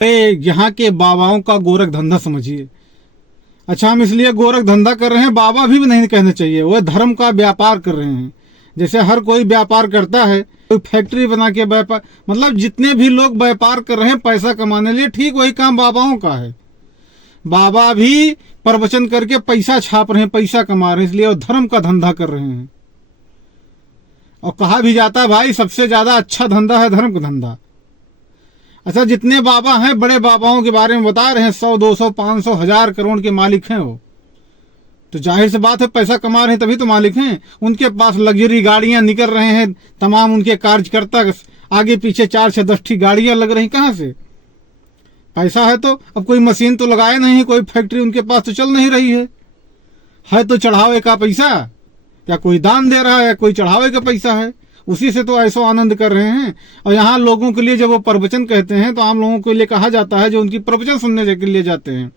यहाँ के बाबाओं का गोरख धंधा समझिए। अच्छा, हम इसलिए गोरख धंधा कर रहे हैं, बाबा भी नहीं कहना चाहिए, वो धर्म का व्यापार कर रहे हैं। जैसे हर कोई व्यापार करता है, कोई फैक्ट्री बना के व्यापार, मतलब जितने भी लोग व्यापार कर रहे हैं पैसा कमाने लिए, ठीक वही काम बाबाओं का है। बाबा भी प्रवचन करके पैसा छाप रहे हैं, पैसा कमा रहे हैं, इसलिए वो धर्म का धंधा कर रहे हैं। और कहा भी जाता है भाई सबसे ज्यादा अच्छा धंधा है धर्म का धंधा। अच्छा, जितने बाबा हैं बड़े बाबाओं के बारे में बता रहे हैं, 100, 200, 500, 1000 करोड़ के मालिक हैं वो, तो जाहिर सी बात है पैसा कमा रहे हैं तभी तो मालिक हैं। उनके पास लग्जरी गाड़ियां निकल रहे हैं, तमाम उनके कार्यकर्ता आगे पीछे 4 से 10 गाड़ियां लग रही, कहां से पैसा है? तो अब कोई मशीन तो लगाए नहीं, कोई फैक्ट्री उनके पास तो चल नहीं रही है तो चढ़ावे का पैसा, या कोई दान दे रहा है या कोई चढ़ावे का पैसा है, उसी से तो ऐसो आनंद कर रहे हैं। और यहाँ लोगों के लिए जब वो प्रवचन कहते हैं तो आम लोगों के लिए कहा जाता है, जो उनकी प्रवचन सुनने के लिए जाते हैं,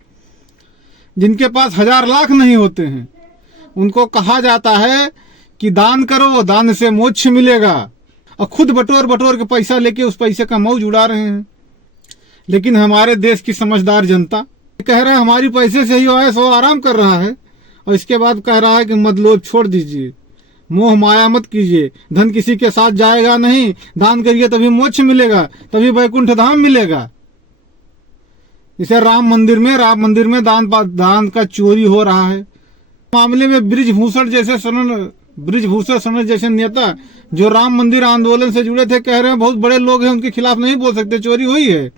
जिनके पास 1000 लाख नहीं होते हैं, उनको कहा जाता है कि दान करो, दान से मोक्ष मिलेगा, और खुद बटोर बटोर के पैसा लेके उस पैसे का मौज उड़ा रहे हैं। लेकिन हमारे देश की समझदार जनता कह रहा है हमारी पैसे से ही हो है, सो आराम कर रहा है, और इसके बाद कह रहा है कि मत लोभ छोड़ दीजिए, मोह माया मत कीजिए, धन किसी के साथ जाएगा नहीं, दान करिए तभी मोक्ष मिलेगा, तभी वैकुंठ धाम मिलेगा। जैसे राम मंदिर में दान का चोरी हो रहा है। मामले में ब्रिजभूषण शरण जैसे नेता जो राम मंदिर आंदोलन से जुड़े थे, कह रहे हैं बहुत बड़े लोग हैं, उनके खिलाफ नहीं बोल सकते, चोरी हुई है,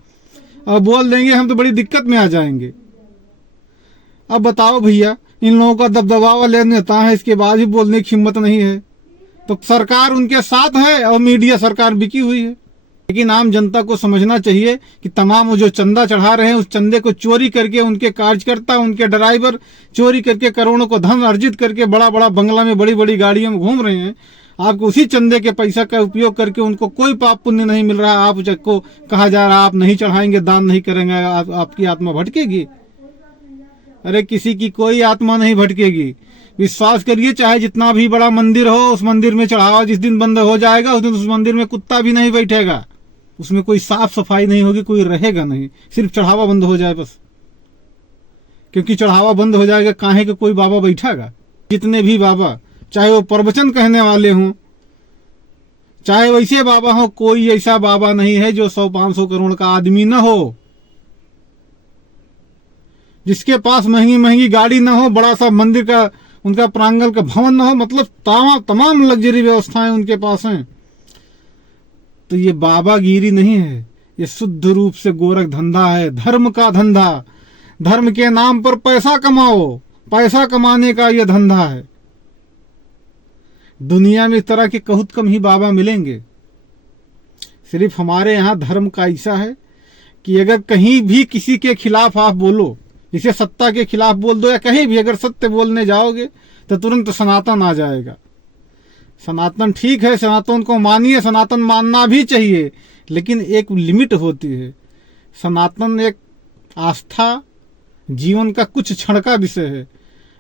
और बोल देंगे हम तो बड़ी दिक्कत में आ जाएंगे। अब बताओ भैया, इन लोगों का दबदबा वाले नेता है, इसके बाद भी बोलने की हिम्मत नहीं है, तो सरकार उनके साथ है और मीडिया सरकार बिकी हुई है। लेकिन आम जनता को समझना चाहिए कि तमाम जो चंदा चढ़ा रहे हैं, उस चंदे को चोरी करके उनके कार्यकर्ता, उनके ड्राइवर चोरी करके करोड़ों को धन अर्जित करके बड़ा बड़ा बंगला में, बड़ी बड़ी गाड़ियों में घूम रहे हैं। आपको उसी चंदे के पैसा का उपयोग करके उनको कोई पाप पुण्य नहीं मिल रहा। आप को कहा जा रहा आप नहीं चढ़ाएंगे, दान नहीं करेंगे, आपकी आत्मा भटकेगी। अरे किसी की कोई आत्मा नहीं भटकेगी, विश्वास करिए। चाहे जितना भी बड़ा मंदिर हो, उस मंदिर में चढ़ावा जिस दिन बंद हो जाएगा, उस दिन उस मंदिर में कुत्ता भी नहीं बैठेगा, उसमें कोई साफ सफाई नहीं होगी, कोई रहेगा नहीं, सिर्फ चढ़ावा बंद हो जाए बस। क्योंकि चढ़ावा बंद हो जाएगा, काहे के कोई बाबा बैठेगा। जितने भी बाबा, चाहे वो प्रवचन कहने वाले हों, चाहे वैसे बाबा हो, कोई ऐसा बाबा नहीं है जो 100-500 करोड़ का आदमी न हो, जिसके पास महंगी महंगी गाड़ी न हो, बड़ा सा मंदिर का उनका प्रांगण का भवन न हो, मतलब तमाम लग्जरी व्यवस्थाएं उनके पास हैं। तो ये बाबागिरी नहीं है, ये शुद्ध रूप से गोरख धंधा है, धर्म का धंधा। धर्म के नाम पर पैसा कमाओ, पैसा कमाने का ये धंधा है। दुनिया में इस तरह के बहुत कम ही बाबा मिलेंगे। सिर्फ हमारे यहाँ धर्म का ऐसा है कि अगर कहीं भी किसी के खिलाफ आप बोलो, जैसे सत्ता के खिलाफ बोल दो, या कहीं भी अगर सत्य बोलने जाओगे तो तुरंत सनातन आ जाएगा। सनातन ठीक है, सनातन को मानिए, सनातन मानना भी चाहिए, लेकिन एक लिमिट होती है। सनातन एक आस्था, जीवन का कुछ क्षण का विषय है।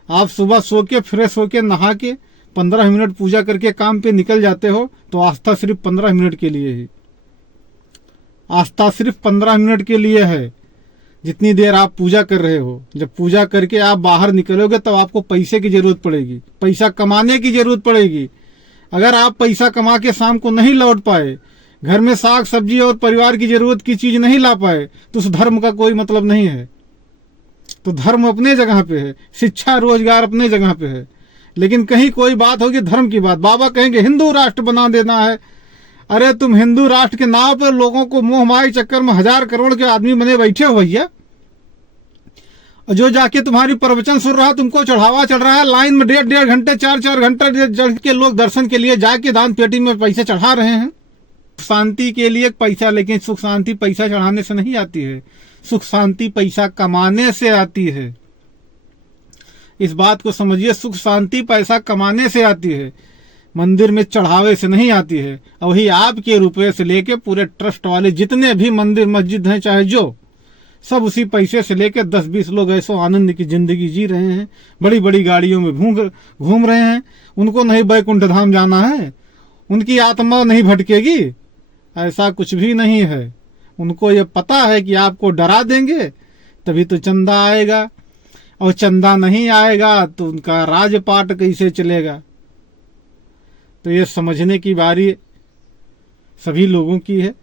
आप सुबह सो के फ्रेश होके नहा के 15 मिनट पूजा करके काम पे निकल जाते हो, तो आस्था सिर्फ 15 मिनट के लिए ही, आस्था सिर्फ 15 मिनट के लिए है। जितनी देर आप पूजा कर रहे हो, जब पूजा करके आप बाहर निकलोगे तब आपको पैसे की जरूरत पड़ेगी, पैसा कमाने की जरूरत पड़ेगी। अगर आप पैसा कमा के शाम को नहीं लौट पाए, घर में साग सब्जी और परिवार की जरूरत की चीज नहीं ला पाए, तो उस धर्म का कोई मतलब नहीं है। तो धर्म अपने जगह पे है, शिक्षा रोजगार अपने जगह पे है, लेकिन कहीं कोई बात होगी धर्म की बात, बाबा कहेंगे हिंदू राष्ट्र बना देना है। अरे तुम हिंदू राष्ट्र के नाम पर लोगों को मोह माया चक्कर में 1000 करोड़ के आदमी बने बैठे हो भैया। जो जाके तुम्हारी प्रवचन सुन रहा है, तुमको चढ़ावा चढ़ रहा है, लाइन में 1.5 घंटे 4 घंटे चढ़ के लोग दर्शन के लिए जाके दान पेटी में पैसे चढ़ा रहे हैं शांति के लिए पैसा। लेकिन सुख शांति पैसा चढ़ाने से नहीं आती है, सुख शांति पैसा कमाने से आती है। इस बात को समझिए, सुख शांति पैसा कमाने से आती है, मंदिर में चढ़ावे से नहीं आती है। और वही आपके रुपए से लेके पूरे ट्रस्ट वाले जितने भी मंदिर मस्जिद हैं, चाहे जो, सब उसी पैसे से लेके 10-20 लोग ऐसो आनंद की जिंदगी जी रहे हैं, बड़ी बड़ी गाड़ियों में घूम रहे हैं। उनको नहीं वैकुंठ धाम जाना है, उनकी आत्मा नहीं भटकेगी, ऐसा कुछ भी नहीं है। उनको ये पता है कि आपको डरा देंगे तभी तो चंदा आएगा, और चंदा नहीं आएगा तो उनका राजपाट कैसे चलेगा। तो ये समझने की बारी सभी लोगों की है।